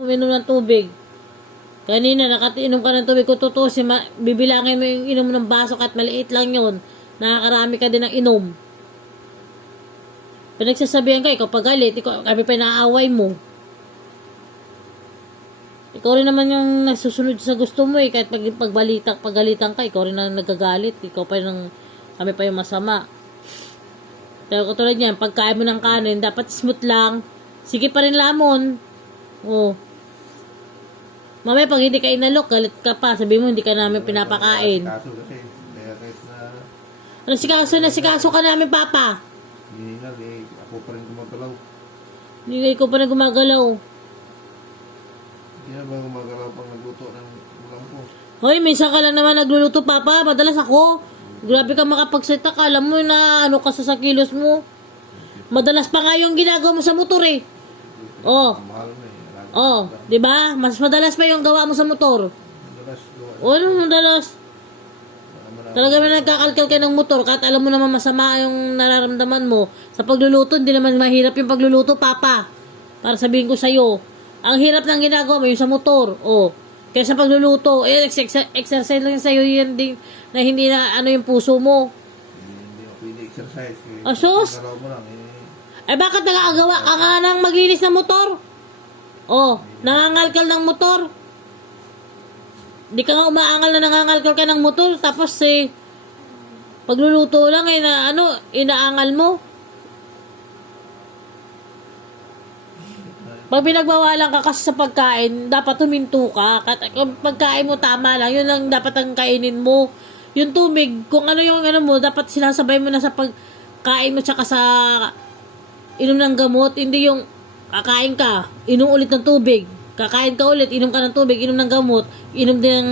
Uminom ng tubig. Kanina, nakatiinom ka ng tubig. Kung tutusin, bibilangin mo yung inom ng baso kahit maliit lang yun. Nakakarami ka din ng inom. Pinagsasabihan ka, ikaw pagalit, kami pa naaaway mo. Ikaw rin naman yung nasusunod sa gusto mo eh. Kahit paggalitan ka, ikaw rin ang nagagalit. Ikaw pa yung, kami pa yung masama. Pero katulad niyan, pagkain mo ng kanin, dapat smooth lang. Sige pa rin lamon. Oh. Mamaya pag hindi ka inalok, galit ka pa. Sabi mo, hindi ka namin pinapakain. Kaso kasi, kaya kahit na... Nasikaso ka namin, Papa. Hindi nga, ako pa rin gumagalaw. Hindi ikaw pa na gumagalaw. Hindi na ba gumagalaw pang nagluto ng ulam ko? Hoy, minsan ka lang naman nagluluto, Papa. Madalas ako. Grabe ka makapagsalita ka. Alam mo na ano ka sa kilos mo. Madalas pa nga yung ginagawa mo sa motor eh. Oh. Ang mahal mo eh. Oh, 'di ba? Mas madalas pa yung gawa mo sa motor. Madalas gawa. O ano madalas? Talaga may nagkakalkal ka ng motor kahit alam mo naman masama yung nararamdaman mo. Sa pagluluto, hindi naman mahirap yung pagluluto, Papa. Para sabihin ko sa'yo, ang hirap ng ginagawa mo yung sa motor. Oh, kaya sa pagluluto, exercise lang sa'yo yan din na hindi na ano yung puso mo. Hindi ako pwede exercise. Sus? Galaw mo lang eh. Bakit nagagawa ka nga ng maglinis ng motor? Oh, nangangalkal ng motor. Di ka nga umaangal na nangangalkal ka ng motor. Tapos pagluluto lang na inaangal mo. Pag pinagbawalan ka kasi sa pagkain, dapat huminto ka. Kung pagkain mo tama lang, yun lang dapat ang kainin mo. Yung tubig, kung ano yung mo, dapat sinasabay mo na sa pagkain mo tsaka sa inom ng gamot. Hindi yung kakain ka, inom ulit ng tubig. Kakain ka ulit, inom ka ng tubig, inom ng gamot, inom din ng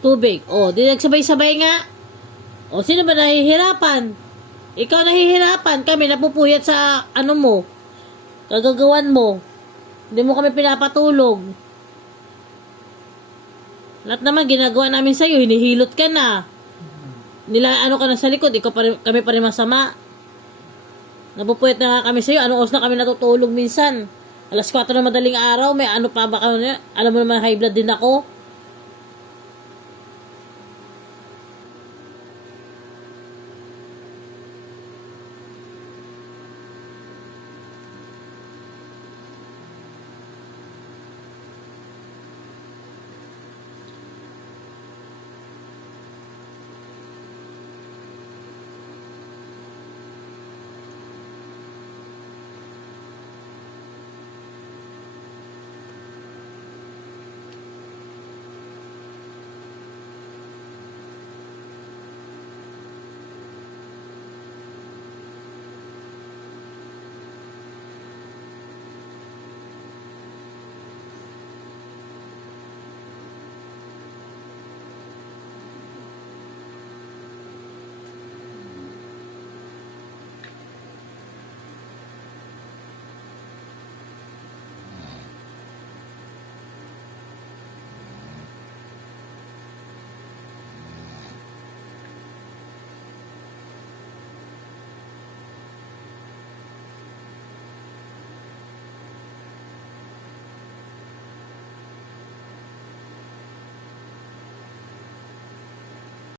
tubig. O, di nagsabay-sabay nga. O, sino ba nahihirapan? Ikaw nahihirapan. Kami napupuyat sa mo, kagagawan mo. Hindi mo kami pinapatulog. Lahat naman ginagawa namin sa'yo, hinihilot ka na. Ka na sa likod, kami pa rin masama. Napupuyat na nga kami sa'yo. Anong oras na kami natutulog minsan? 4:00 na madaling araw. May ano pa ba kami? Alam mo naman, high blood din ako.